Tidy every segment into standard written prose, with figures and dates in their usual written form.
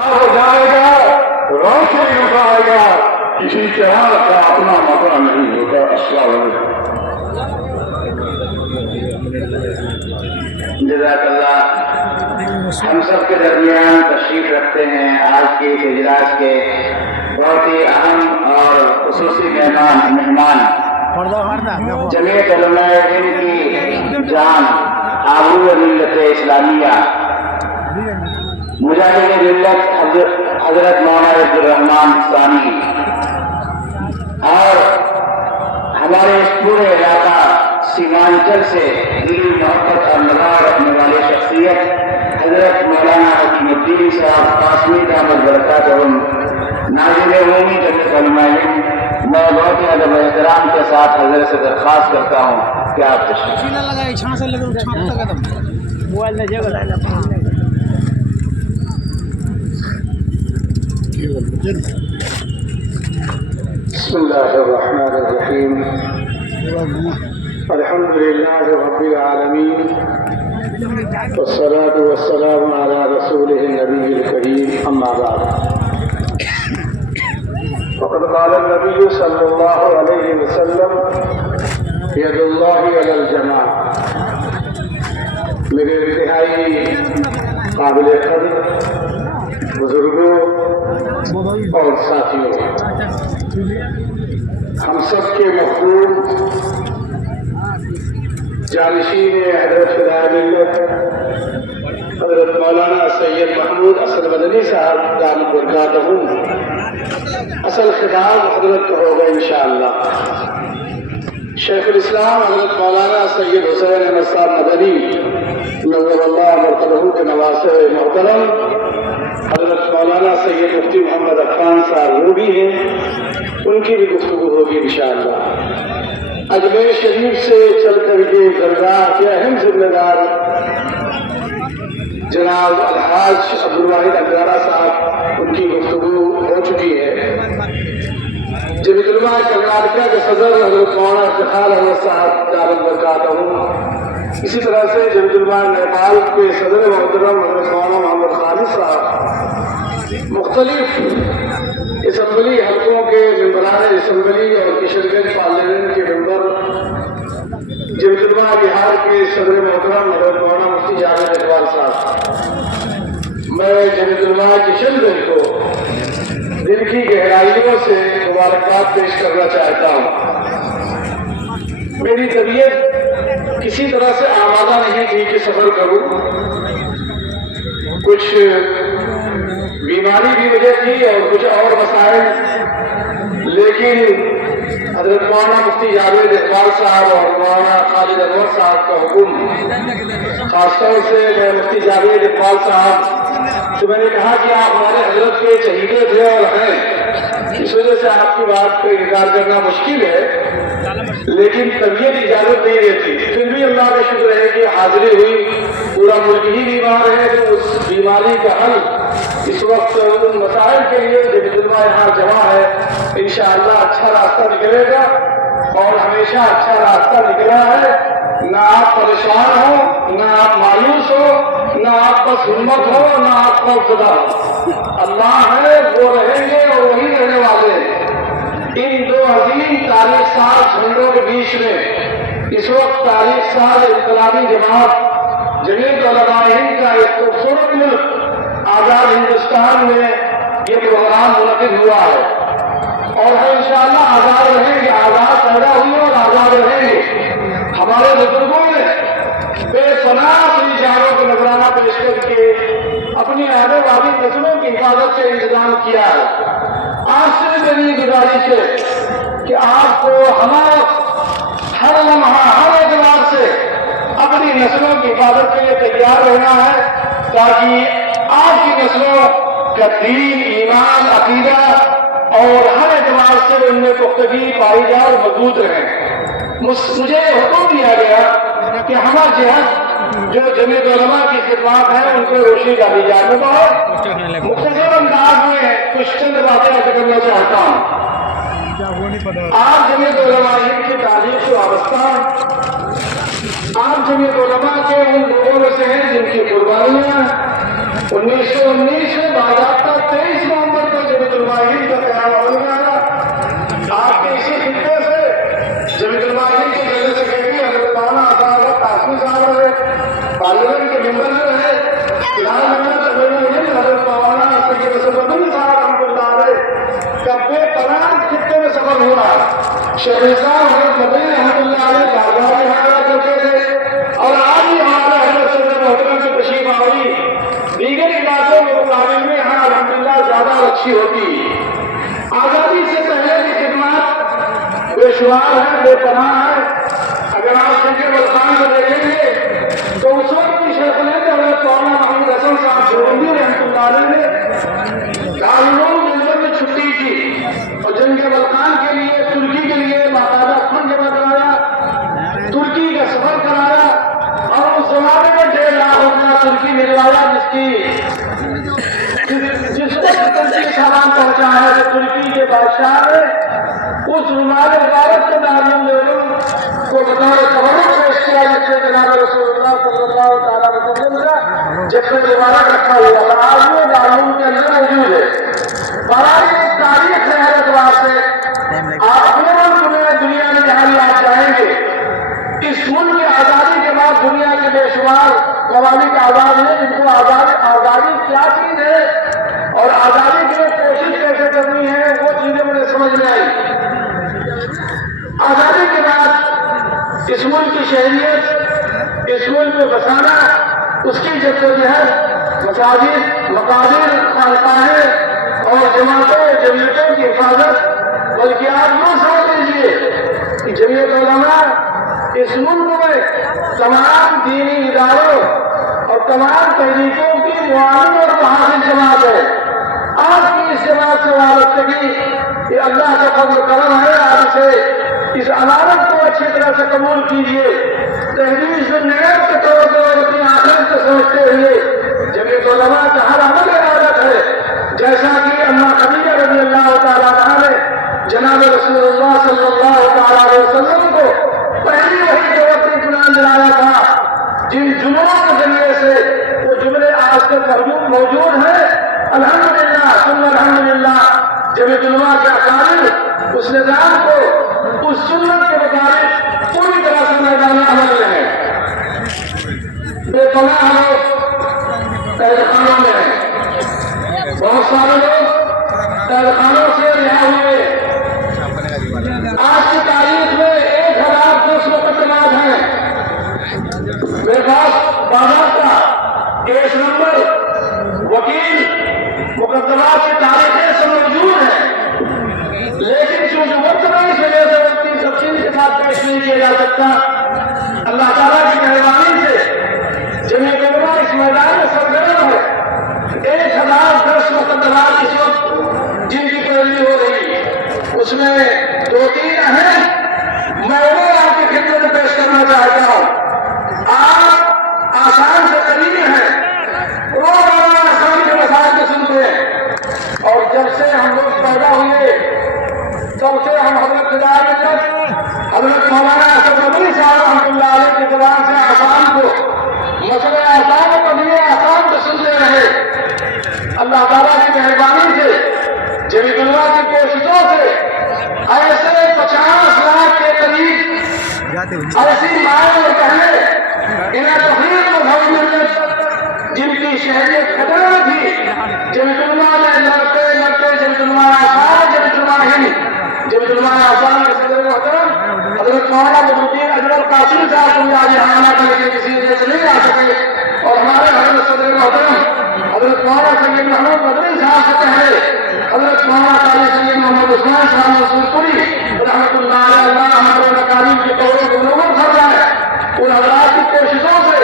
ہو جائے گا، روشنی اٹھائے گا، کسی طرح کا اپنا مکان نہیں ہوتا۔ السلام علیکم۔ جزاک اللہ۔ ہم سب کے درمیان تشریف رکھتے ہیں آج کے اس اجلاس کے بہت ہی اہم اور خصوصی مہمان جمعیت علماء ہند کی جان، آبرو ملت اسلامیہ، مجاہد ملت حضرت مولانا عبدالرحمان ثانی، اور ہمارے اس پورے علاقہ سیمانچل سے دلی محبت اور لگاؤ رکھنے والی شخصیت حضرت مولانا حکیم الدین صاحب قاسمی دامت برکاتہم، ناظم عمومی جمعیت علماء ہند، میں بہت ہی ادب و احترام کے ساتھ حضرت سے درخواست کرتا ہوں کہ آپ تشریف۔ بسم اللہ الرحمن الرحیم، الحمد للہ رب العالمین، والصلاة والسلام على رسوله النبی الکریم، اما بعد۔ فقد قال النبی صلی اللہ علیہ وسلم ید اللہ علی الجماعہ۔ میرے انتہائی قابل قدر بزرگوں اور ساتھیوں، ہم سب کے محبوب جانشین حضرت فدائے ملت حضرت مولانا سید محمود اسد مدنی صاحب دامت برکاتہم، اصل خطاب حضرت کو ہوگا انشاءاللہ۔ شیخ الاسلام حضرت مولانا سید حسین احمد صاحب مدنی نور اللہ مرقدہ کے نواسہ محترم حضرت مولانا سید مفتی محمد عفان صاحب وہ بھی ہیں، ان کی بھی گفتگو ہوگی انشاءاللہ۔ اجمیر شریف سے چل کر کے درگاہ کے اہم ذمہ دار جناب الحاج عبدالواحد انگارہ صاحب، ان کی گفتگو ہو چکی ہے۔ جمعیت علماء کرناٹکا کے صدر حضرت مولانا افتخار احمد صاحب دامت برکاتہم، اسی طرح سے جمعیت علماء نیپال کے صدر محترم حضرت مولانا محمد خالد صاحب، مختلف اسمبلی حلقوں کے ممبران اسمبلی اور کشن گنج پارلیمنٹ کے ممبر، جمعیت علماء بہار کے صدر محترم حضرت مولانا مفتی جاوید اقبال صاحب، میں جمعیت علماء کشن گنج کو دل کی گہرائیوں سے مبارکباد پیش کرنا چاہتا ہوں۔ میری طبیعت کسی طرح سے آمادہ نہیں تھی کہ سفر کروں، کچھ بیماری بھی وجہ تھی اور کچھ اور مسائل، لیکن حضرت مولانا مفتی جاوید اقبال صاحب اور مولانا خالد انور صاحب کا حکم، خاص طور سے میں مفتی جاوید اقبال صاحب تو میں نے کہا کہ آپ ہمارے حضرت کے چہیتے تھے اور ہیں، اس وجہ سے آپ کی بات پہ انکار کرنا مشکل ہے، لیکن طبیعت اجازت نہیں دیتی۔ پھر بھی اللہ کا شکر ہے کہ حاضری ہوئی، پورا ملک ہی بیمار ہے، تو اس بیماری کا حل اس وقت ان مسائل کے لیے جمعیت علماء یہاں جمع ہے، انشاءاللہ اچھا راستہ نکلے گا، اور ہمیشہ اچھا راستہ نکلا ہے۔ نہ آپ پریشان ہو، نہ آپ مایوس ہو، نہ آپ بس ہمت ہو، نہ آپ خوفزدہ ہو۔ اللہ ہے، وہ رہیں گے اور وہی رہنے والے ہیں۔ ان دو عظیم تاریخ ساز جھنڈوں کے بیچ میں اس وقت تاریخ ساز انقلابی جماعت جمعیت علماء ہند کا ایک خوبصورت ملک آزاد ہندوستان میں یہ پروگرام منعقد ہوا ہے، اور ہم انشاءاللہ آزاد رہیں گے، آزاد پیدا ہوئے اور آزاد رہیں گے۔ ہمارے بزرگوں نے بے پناہ اپنی جانوں کو نذرانہ پیش کر کے اپنی آنے والی نسلوں کی حفاظت کا انتظام کیا ہے۔ آج سے میری گزارش ہے کہ آپ کو ہمارا ہر لمحہ ہر اعتبار سے اپنی نسلوں کی حفاظت کے لیے تیار رہنا ہے، تاکہ آپ کی نسلوں کا دین، ایمان، عقیدہ اور ہر اعتبار سے ان میں پختگی پائی جائے اور مضبوط رہے۔ مجھے حکم دیا گیا کہ ہمارا جہاد جو جمعیت علماء کی خدمات ہیں ان کو روشنی ڈالی جائے۔ میں بہت مختصر انداز میں کچھ چند باتیں عرض کرنا چاہتا ہوں۔ آپ جمعیت علماء ہند کی تاریخ سے وابستہ، آپ جمعیت علماء کے ان لوگوں میں سے ہیں جن کی قربانیاں 1919 سے باضابطہ अच्छी होती। आजादी से पहले की खिदमत बेशुमार है, बेपनाह है। अगर आप जंग बलखान को देखेंगे तो उस वक्त की शक्ल है हज़रत मौलाना महमूद हसन साहब जोरंदी रहमतुल्लाह अलैह ने दारुल उलूम में छुट्टी की और जंग बलखान के लिए तुर्की के लिए बाकायदा फंड जमा कराया, तुर्की का सफर कराया और उस जमाने में 1.5 लाख रुपया तुर्की मिलवाया, जिस वक्त तुर्की सामान पहुंचा है तो तुर्की के बादशाह ने उस रुमाल मुबारक को दारुल उलूम को बतौर तबर्रुक पेश किया, जिससे जनाब रसूलुल्लाह सल्लल्लाहु अलैहि वसल्लम का जश्न मुबारक रखा हुआ था। आज वो दारुल के अंदर मौजूद है। बड़ी तारीख है हर एतबार से। आप अपने मुल्क में दुनिया में जहाँ भी आप जाएंगे, इस मुल्क की आज़ादी के बाद दुनिया के बेशुमार ममालिक आज़ाद हैं, जिनको आज़ादी क्या चीज़ है और आज़ादी के लिए कोशिश कैसे करनी है, वो चीज़ें मुझे समझ में आई। आज़ादी के बाद इस मुल्क की शहरियत, इस मुल्क में बसाना, उसकी जद्दोजहद, मसाजिद, मकाबिर, खानकाहें और जमातों जमीयतों की हिफाजत, बल्कि आप यूँ समझ लीजिए कि जमीयत उलमा इस मुल्क में तमाम दीनी इदारों और तमाम तहरीकों की मुआविन और मुहाजिर जमात है। आज की इस जमात से वाबस्तगी ये अल्लाह का फज़्ल करम है। आज से इस अमानत को अच्छी तरह से कबूल कीजिए। तहरीर नियत के तौर पर अपनी आखिरत को समझते हुए जमीयत उलमा का हर अमल इबादत है। जैसा कि अम्मा खदीजा रज़ी अल्लाह तआला अन्हा ने जनाब रसूलुल्लाह सल्लल्लाहु अलैहि वसल्लम को पहली वही के वक्त इत्मीनान दिलाया था, जिन जुमलों के जरिए से वो जुमले आज तक मौजूद हैं। अल्हम्दुलिल्लाह सुन्न अल्हम्दुलिल्लाह जमीयत उलमा के अकाबिर उस निज़ाम को, उस सुन्नत के मुताबिक पूरी तरह से मैदान अमल में है। बेपनाह लोग तहखानों में हैं, बहुत सारे लोग तहखानों से रिहा हुए। आज की तारीख में 1010 मुकदमात हैं। मेरे पास बाज़ाब्ता केस नंबर, वकील, मुकदमात की तारीखें सब मौजूद हैं, लेकिन चूंकि वक्त नहीं इस वजह से वक्त की तफसील के साथ पेश नहीं किया जा सकता। अल्लाह ताला की मेहरबानी से जमीयत उलमा इस मैदान में सरगर्म है। 1010 मुकदमात इस वक्त जिनकी पैरवी हो रही, उसमें 2-3 अहम मैं उन्हें आपकी खिदमत में पेश करना चाहता हूँ। आप आसान से करीबी हैं, रोज़ाना आसान के मसाइल को सुनते हैं और जब से हम लोग पैदा हुए तब से हम हज़रत हज़रत मौलाना असदुद्दीन साहब रहमतुल्लाह अलैह की ज़बान से आसान को, मसले आसान और कदीर आसान को सुनते रहे। अल्लाह ताला की मेहरबानी से जमीयत उलमा की कोशिशों से ऐसे 50 लाख के करीब ऐसी माएँ और बहनें इन्हें तकरीर में जिनकी शहरियत खतरे में थी, जमीयत उलमा ने लड़ते लड़ते जमीयत उलमा आसान, जमीयत उलमा हिंद, जमीयत उलमा आसान के सदर मोहतरम हज़रत मौलाना मुहम्मद अजमल कासिम साहब आज हाना करके किसी वजह से नहीं आ सके और हमारे हज़रत सदर मोहतरम हज़रत मौलाना सैयद महमूद मदनी साहब से पहले हज़रत मौलाना काली सैयद मोहम्मद उस्मान साहब रसूलपुरी रहमतुल्लाह अलैह, अल्लाह हमारे मकारीम के कौलों को मुनव्वर फरमाए। उन हज़रात की कोशिशों से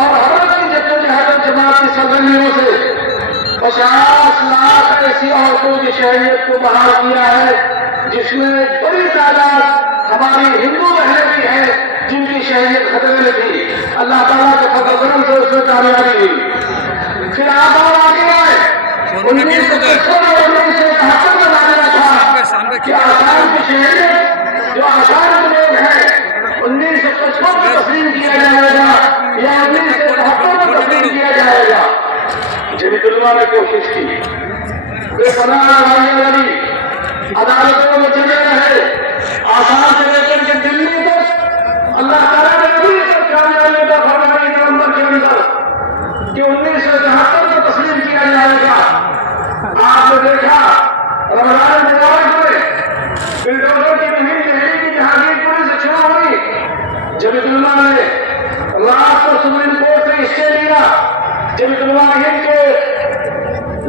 और हज़रत की जद्दोजहद जमात की सरगर्मियों से 50 लाख ऐसी औरतों की शहरियत को बहाल किया है, जिसमें बड़ी तादाद हमारी हिंदू बहनें भी हैं जिनकी शहरियत खतरे में थी। अल्लाह ताला के फज़ल करम से उसमें कामयाबी हुई। फिर आप और आगे आए 1971 और 1971 में माना था कि आसाम की शहरियत जो आसाम के लोग हैं 1955 में तस्लीम किया जाएगा या 1973 में तस्लीम किया जाएगा। जमीयत उलमा ने कोशिश की, बेपनाह लड़ी, अदालतों में चले रहे, आसाम से लेकर के दिल्ली तक अल्लाह ताला ने पूरी कामयाबी का फरमाई नवंबर के अंदर कि 1974 में तस्लीम किया जाएगा। आपने देखा रमजान मुबारक में बिल्डोजर की मुहिम दिल्ली की जहांगीरपुरी से शुरू हुई। जमीयत उलमा ने रात को सुप्रीम कोर्ट से स्टे लिया। जमीयत उलमा हिंद के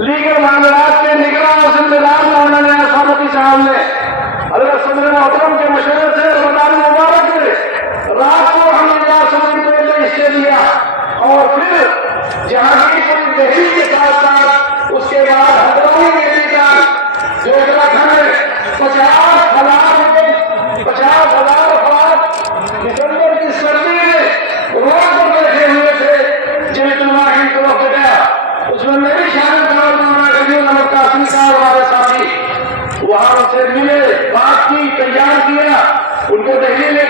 लीगल मामलात के निगरान صاحب نے حضرت صدر محترم کے مشورے سے رمضان مبارک میں رات کو ہم نے حصے دیا اور پھر جہانگیر پوری دہلی کے ساتھ ساتھ اس کے بعد حیدرآباد دہلی کا جو اتراکھنڈ میں 50,000 افراد دسمبر کی سردی میں روڈ پر بیٹھے ہوئے تھے جنہیں تمہارا ہند کو وقت گیا اس میں میری شامل قاسم صاحب ہمارے ساتھی وہاں ان سے ملے بات کی تیار کیا ان کو دہلی لے